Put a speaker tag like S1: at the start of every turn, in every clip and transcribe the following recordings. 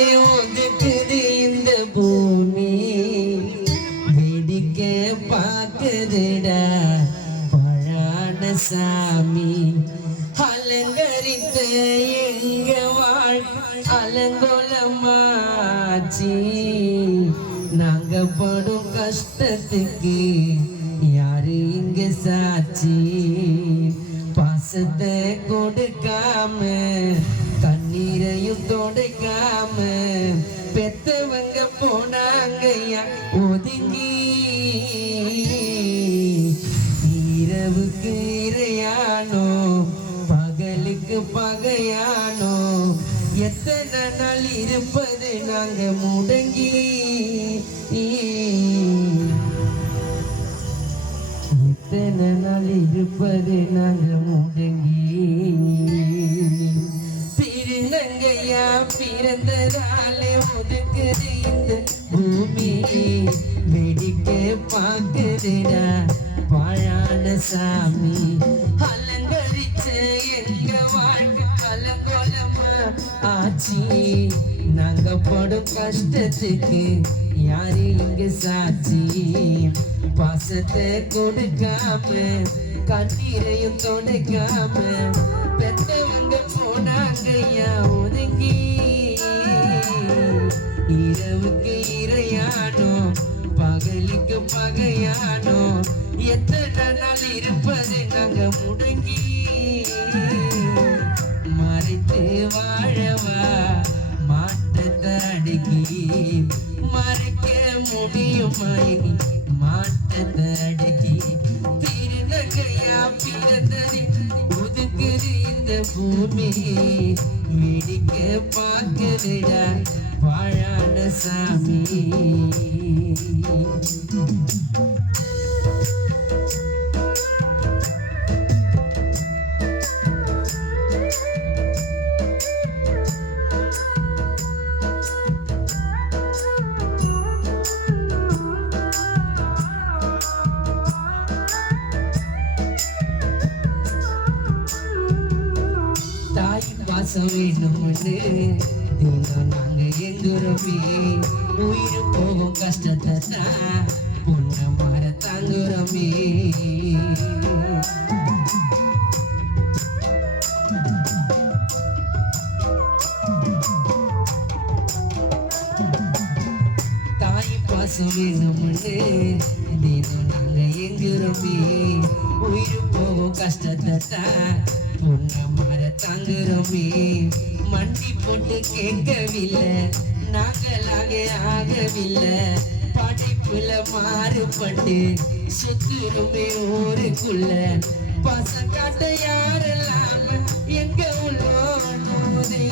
S1: நாளே ஒதுக்குது இந்த பூமி. வெடிக்க பார்க்குதுடா பழான சாமி. அலங்கரித்த எங்க வாழ் அலங்கோலமாச்சி. நாங்க படும் கஷ்டத்துக்கு யாரு இங்க சாட்சி? பாசத்தை கொடுக்காம கண்ணீரையும் தொடைக்காம பெத்தவங்க போனாங்கய்யா ஒதுங்கி. இரவுக்கு இரையானோ பகலுக்கு பகையானோ எத்தனை நாள் இருப்பது நாங்க முடங்கி. எத்தனை நாள் இருப்பது நாங்க முடங்கி. பிறந்ததாலே ஒதுக்குது இந்த பூமி வெடிக்க பார்க்குதுடா. பாழான சாமி அலங்கரிச்ச எங்க வாழ்க்கை அலங்கோலமா ஆச்சி. நாங்க படும் கஷ்டத்துக்கு யாரு இங்க சாட்சி? பாசத்தை கொடுக்காம கண்ணீரையும் தொடைக்காம பெத்தவங்க பகையானோ எத்தனை நாள் இருப்பது நாங்க முடங்கி. மறைத்து வாழவா? மாட்டத்தை அடுக்கி. மறைக்க முடியுமா இனி? மாட்டத்தை அடக்கி. திருநங்கையா பிறந்தது இந்த பூமி வேடிக்க பார்க்குதுடா வாழான சாமி. வேணும்னு தினம் நாங்க எங்குறோமே உயிர் போகும் கஷ்டத்தை தான் பொண்ணு மாற தாங்குறோமே மாற மண்டி போட்டு கேட்கவில்லை. நாங்களாக ஆகவில்லை. படைப்புல மாறுபட்டு சுத்துருமே ஊருக்குள்ள. பசம் காட்ட யாரெல்லாம் எங்க உள்ளோதே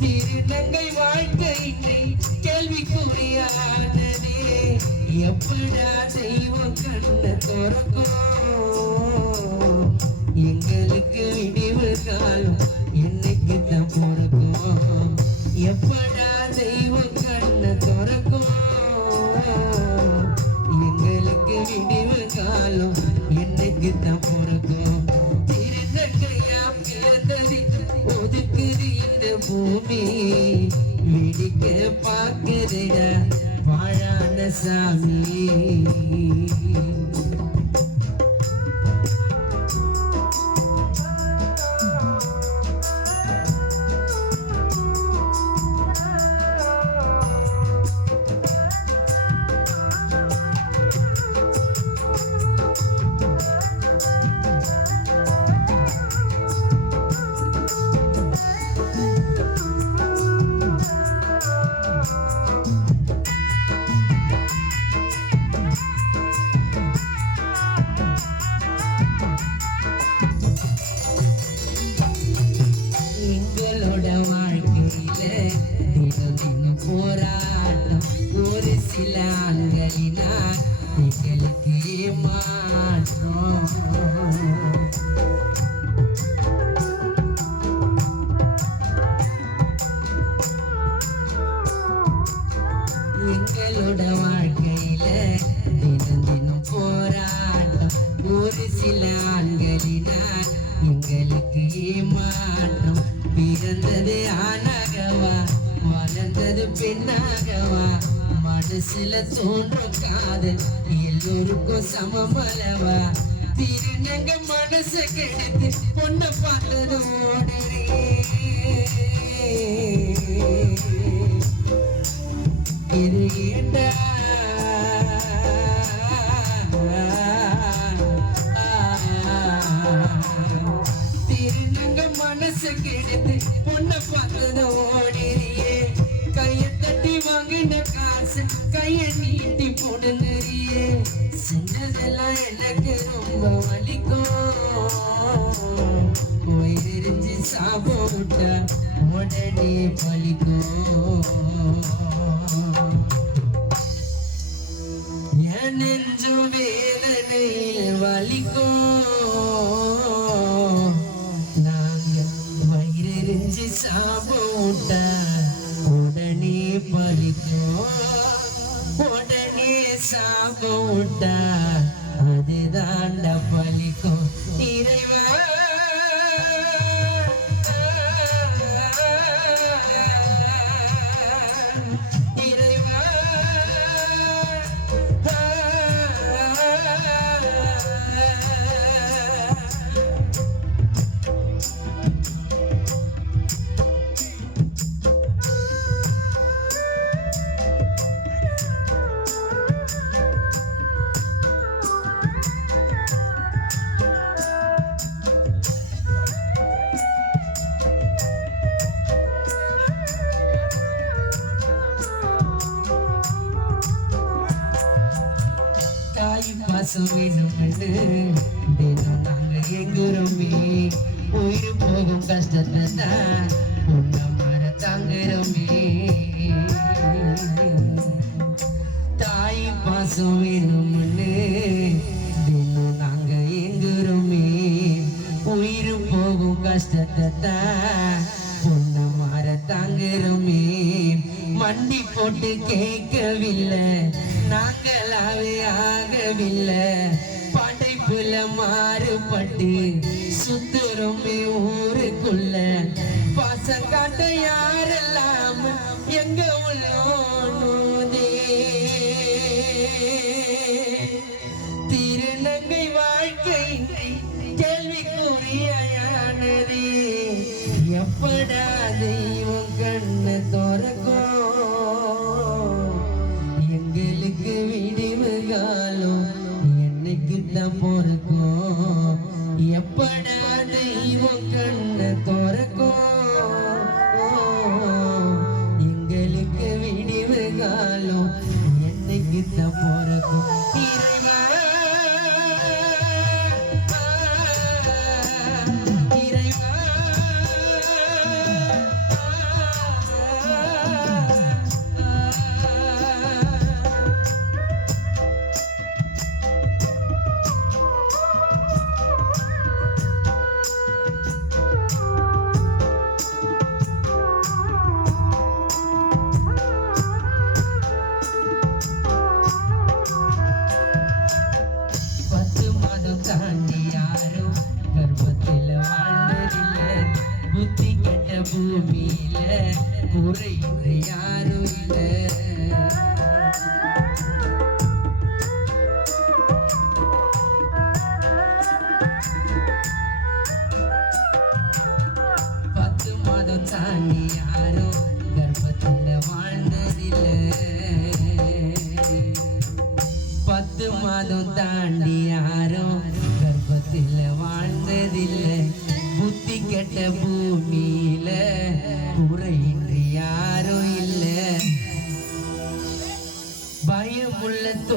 S1: திருநங்கை வாழ்க்கை கேள்விக்குறியானதே. எப்படா செய்வோம் கண்ண திறக்கும் எங்களுக்கு விடிவு காலம் என்னைக்கு தான் பிறக்கும்? எப்படா செய்வோம் கண்ண திறக்கும் எங்களுக்கு விடிவு காலம் என்னைக்கு தான் பிறக்கும்? திருநங்கையா பிறந்தது ஒதுக்குது இந்த பூமி. வெடிக்க பார்க்குதுடா. வாழான எங்களோட வாழ்க்கையில தினம் தினம் போராட்டம். ஒரு சில ஆண்களினால் எங்களுக்கு ஏமாற்றம். பிறந்தது ஆணாகவா? வளர்ந்தது பெண்ணாகவா? மனசுல தோன்றும் காதல் எல்லோருக்கும் சமமலவா திருநங்க மனசு கெடுத்து பொண்ணை பார்த்தது ஓடுறே இது திருநங்க மனசு கெடுத்து பொண்ணை பார்த்தது ஓடிறியே. கையை தட்டி வாங்கின காசு கையை நீட்டி போடுறியே செஞ்சதெல்லாம் எனக்கு ரொம்ப வலிக்கும். வயிறிஞ்சு சாபம் உடனே பலிக்கும். வேதனையில் வலிக்கும். நாங்க வயிறெறிஞ்சு சாபம் உடனே பலிக்கும் உடனே சாப்பிட்ட அதுதான் தாய் வேணும்னு தினம் நாங்க எங்குறோமே உயிர் போகும் கஷ்டத்தை தான் உன்னை மற தாங்குறோமே தாய் பாசம் வேணும்னு தினம் நாங்க எங்குறோமே உயிர் போகும் கஷ்டத்தை தான் உன்னை தாங்குறோமே. மண்டி போட்டு கேட்கவில்லை. மாறுபட்டு சுத்துறோமே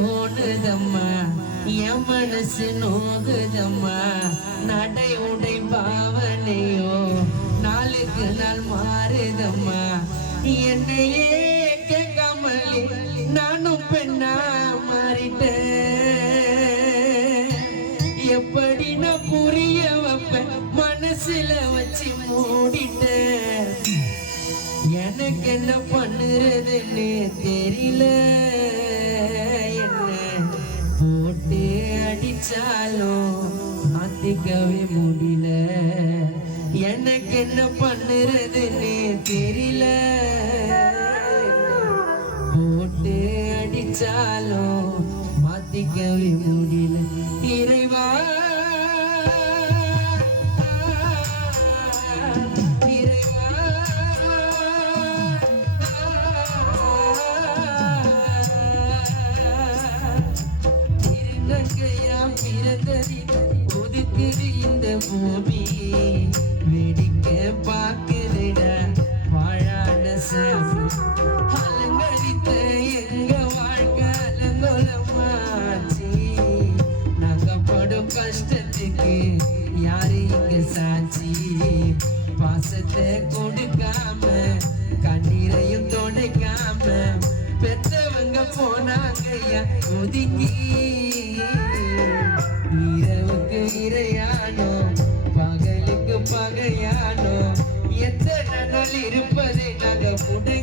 S1: தோணுதம்மா என் மனசு நோகுதம்மா. நடை உடை பாவனையோ நாளுக்கு நாள் மாறுதம்மா. என்னையே கேட்காமல் நானும் பெண்ணா மாறிட்டேன். எப்படி நான் புரிய வைப்பேன்? மனசுல வச்சு மூடிட்டேன். எனக்கு என்ன பண்ணுறதுன்னு தெரியல. என்ன போட்டு அடிச்சாலும் மாத்திக்கவே முடியல. எனக்கு என்ன பண்ணுறதுன்னு தெரியல. போட்டு அடிச்சாலும் மாத்திக்கவே முடியல. இறைவா ஒதுக்குது இந்த பூமி. வேடிக்கை பார்க்குதுடா. வாழான சாமி அலங்கரித்த எங்க வாழ்க்கை அலங்கோலமாச்சு நாங்க படும் கஷ்டத்துக்கு யாரு இங்க சாட்சி? பாசத்தை கொடுக்காம கண்ணீரையும் தொடைக்காம பெத்தவங்க போனாங்கய்யா ஒதுங்கி இருப்பதை நாங்கள் முடங்கி